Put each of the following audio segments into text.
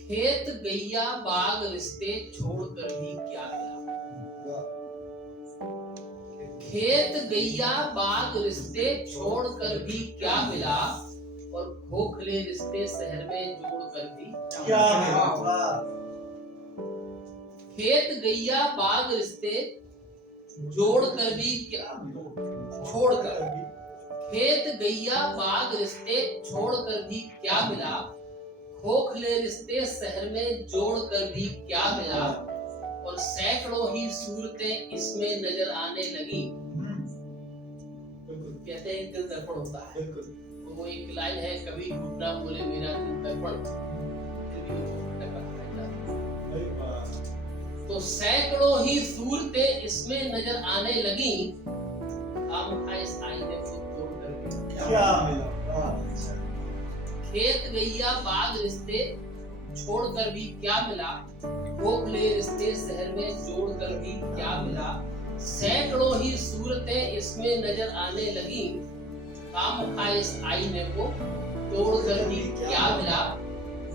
खेत गैया बाग रिश्ते छोड़कर भी क्या मिला। खेत गैया बाग रिश्ते छोड़कर भी क्या मिला, और खोखले रिश्ते शहर में जोड़कर भी क्या मिला। खेत गैया बाग रिश्ते जोड़कर भी क्या, छोड़कर, खेत गैया बाग रिश्ते छोड़कर भी क्या मिला, खोखले रिश्ते शहर में जोड़कर भी क्या मिला, और सैकड़ों ही सूरतें इसमें नजर आने लगी। कहते हैं दिल दर्पण होता है, वो एक लाइन है, कभी घुटना बोले मेरा दिल दर्पण, तो सैकड़ों ही सूरतें इसमें नजर आने लगी। हम इस आईने को तोड़ करके क्या मिला। खेत गैया बाग रिश्ते छोड़कर भी क्या मिला, खोखले रिश्ते शहर में जोड़कर भी क्या मिला, सैकड़ों ही सूरतें इसमें नजर आने लगी। काम इस आईने को तोड़कर भी क्या मिला,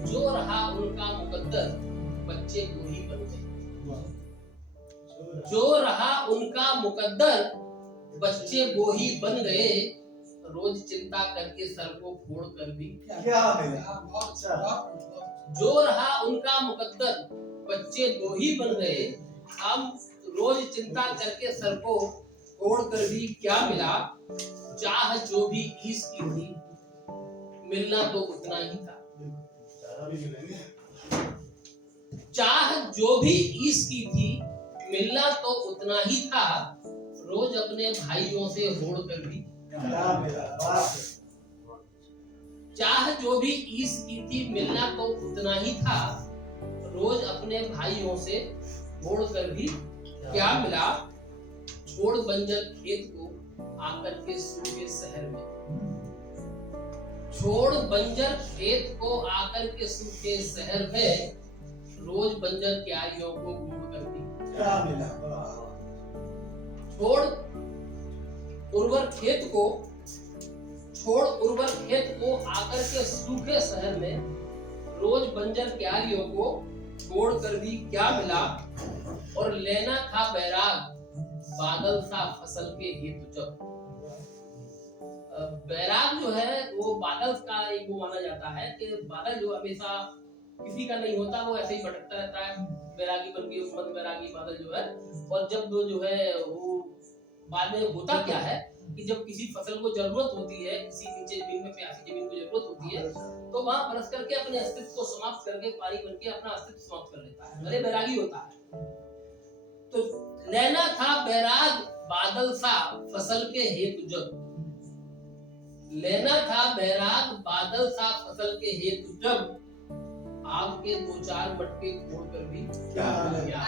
जो रहा उनका मुकद्दर बच्चे वही बन गए। जो रहा उनका मुकद्दर बच्चे वो ही बन गए। रोज चिंता करके सर को फोड़ कर भी क्या मिला। जो रहा उनका मुकद्दर बच्चे वो ही बन गए। हम रोज चिंता करके सर को फोड़ कर भी क्या मिला। चाह जो भी इसकी थी मिलना तो उतना ही था। चाह जो भी इसकी थी मिलना तो उतना ही था। रोज अपने भाइयों से होड़ कर भी क्या मिला। चाह जो भी इसकी थी मिलना तो उतना ही था। रोज अपने भाइयों से होड़ कर भी क्या मिला। छोड़ बंजर खेत को आकर के सूखे शहर में, छोड़ बंजर खेत को आकर के सूखे शहर में, रोज बंजर क्यारियों को बूढ़ कर भी क्या मिला। छोड़ उर्वर खेत को, छोड़ उर्वर खेत को आकर के सूखे शहर में, रोज बंजर क्यारियों को छोड़ कर भी क्या मिला। और लेना था बैराग बादल सा फसल के हेतु जब। बैराग जो है वो बादल का एक वो माना जाता है कि बादल जो हमेशा किसी का नहीं होता, वो ऐसे ही भटकता रहता है। बैरागी बन के मत बैरागी बादल जो है। और जब जो है वो बाद में होता क्या है कि जब किसी फसल को जरूरत होती है, किसी नीचे जमीन में प्यासी जमीन को जरूरत होती है, तो वहां बरस करके अपने अस्तित्व को समाप्त करके पानी बन के अपना अस्तित्व समाप्त कर लेता है। भले बैरागी होता है। तो लेना था बैराग बादल सा फसल के हेतु जब। लेना था बैराग बादल सा फसल के हेतु जब। आपके दो चार मटके फोड़ कर भी क्या मिला।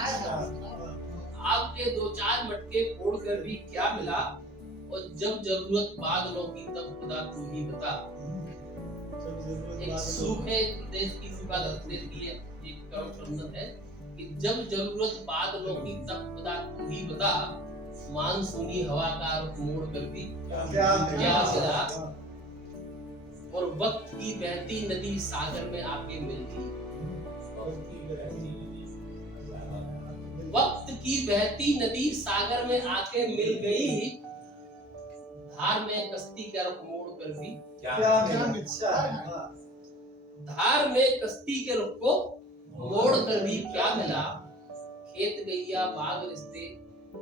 आपके दो चार मटके फोड़ कर भी क्या मिला। और जब जरूरत बादलों की तब खुदा तू ही बता। एक सूखे प्रदेश की सूखा प्रदेश की एक कर्म संबंध है कि जब जरूरत बादलों की तब खुदा तू ही बता। मानसूनी हवा का रुख मोड़ कर भी क्या मिला। और वक्त की बहती नदी सागर में आके मिल गई। वक्त की बहती नदी सागर में आके मिल गई। धार में कश्ती का रुख मोड़ कर भी क्या मिला। धार में कश्ती के रुख को मोड़ कर भी क्या मिला। खेत गैया बाग रिश्ते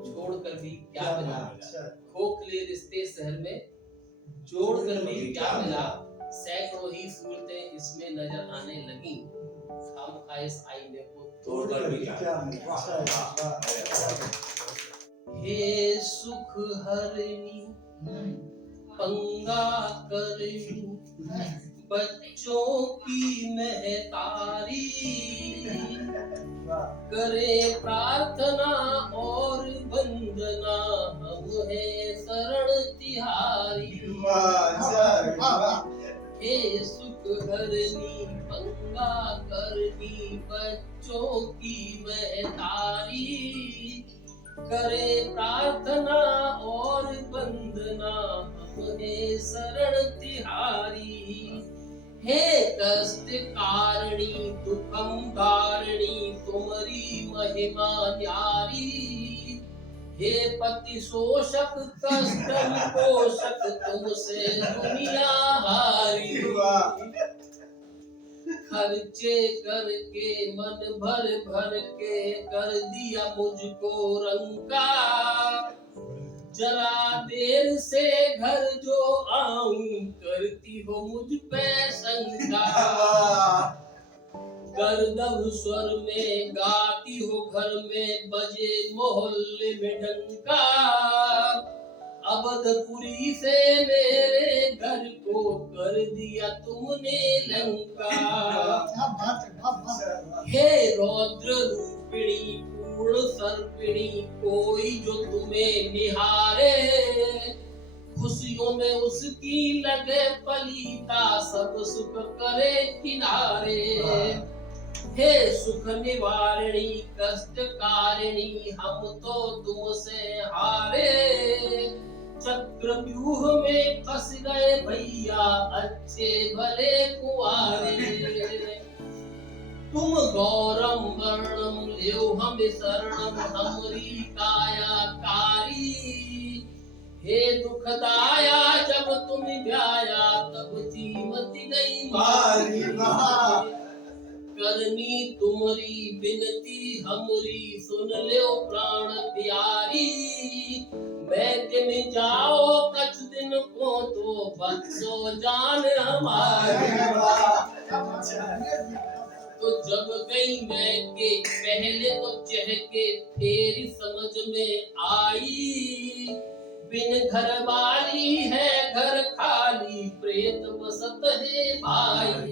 छोड़ कर भी क्या मिला। खोखले रिश्ते शहर में जोड़ कर भी क्या मिला। सैकड़ों ही सूरतें इसमें नजर आने लगी। हम इस आईने को तोड़ कर भी क्या मिला। हे सुख हरनी पंगा करनी बच्चों की महतारी। करे प्रार्थना और वंदना हम है शरण तिहारी। हे सुख हरनी पंगा करनी बच्चों की महतारी। करे प्रार्थना और वंदना हम है शरण तिहारी। हे कष्ट कारिणी दुखम धारिणी तुम्हारी महिमा न्यारी। हे पति शोषक कष्ट पोषक तुमसे दुनिया हारी। खर्चे करके मन भर भर के कर दिया मुझको रंका। जरा देर से घर जो आऊं करती हो मुझ पे शंका। गर्दभ स्वर में गाती हो घर में बजे मोहल्ले में डंका। अवधपुरी से मेरे घर को कर दिया तुमने लंका। हे रौद्र रूपिणी पूर्ण सर्पिणी कोई जो तुम्हें निहारे। खुशियों में उसकी लगे पलीता सब सुख करे किनारे। हे सुख निवारिणी कष्ट कारिणी हम तो तुमसे हारे। चक्रव्यूह में फंस गए भैया अच्छे भले कुआरे। तुम गौरम वर्णम ल्यो हम शरणम हमरी काया कारी। हे दुखदाया जब तुम व्याया तब कीमती गई मारी। करनी तुम्हारी बिनती हमरी सुन लो प्राण प्यारी। बैठ में जाओ कुछ दिन को तो बख्शो जान हमारी। तो जब गई मैं के पहले तो चहके फिर समझ में आई। बिन घर वाली है घर खाली प्रेत बसत है भाई।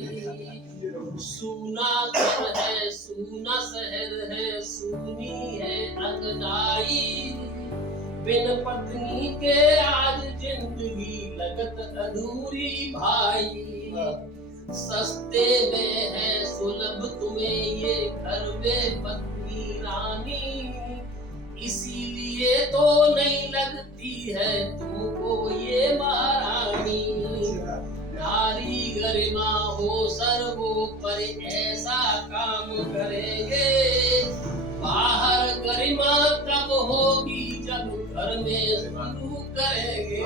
सूना घर है सूना शहर है सूनी है अंगनाई। बिन पत्नी के आज जिंदगी लगत अधूरी भाई। सस्ते में है सुलभ तुम्हें ये घर में पत्नी रानी। इसीलिए तो नहीं लगती है तुमको ये महारानी। नारी गरिमा हो सर्वोपरि ऐसा काम करेंगे। बाहर गरिमा तब होगी जब घर में शुरू करेंगे।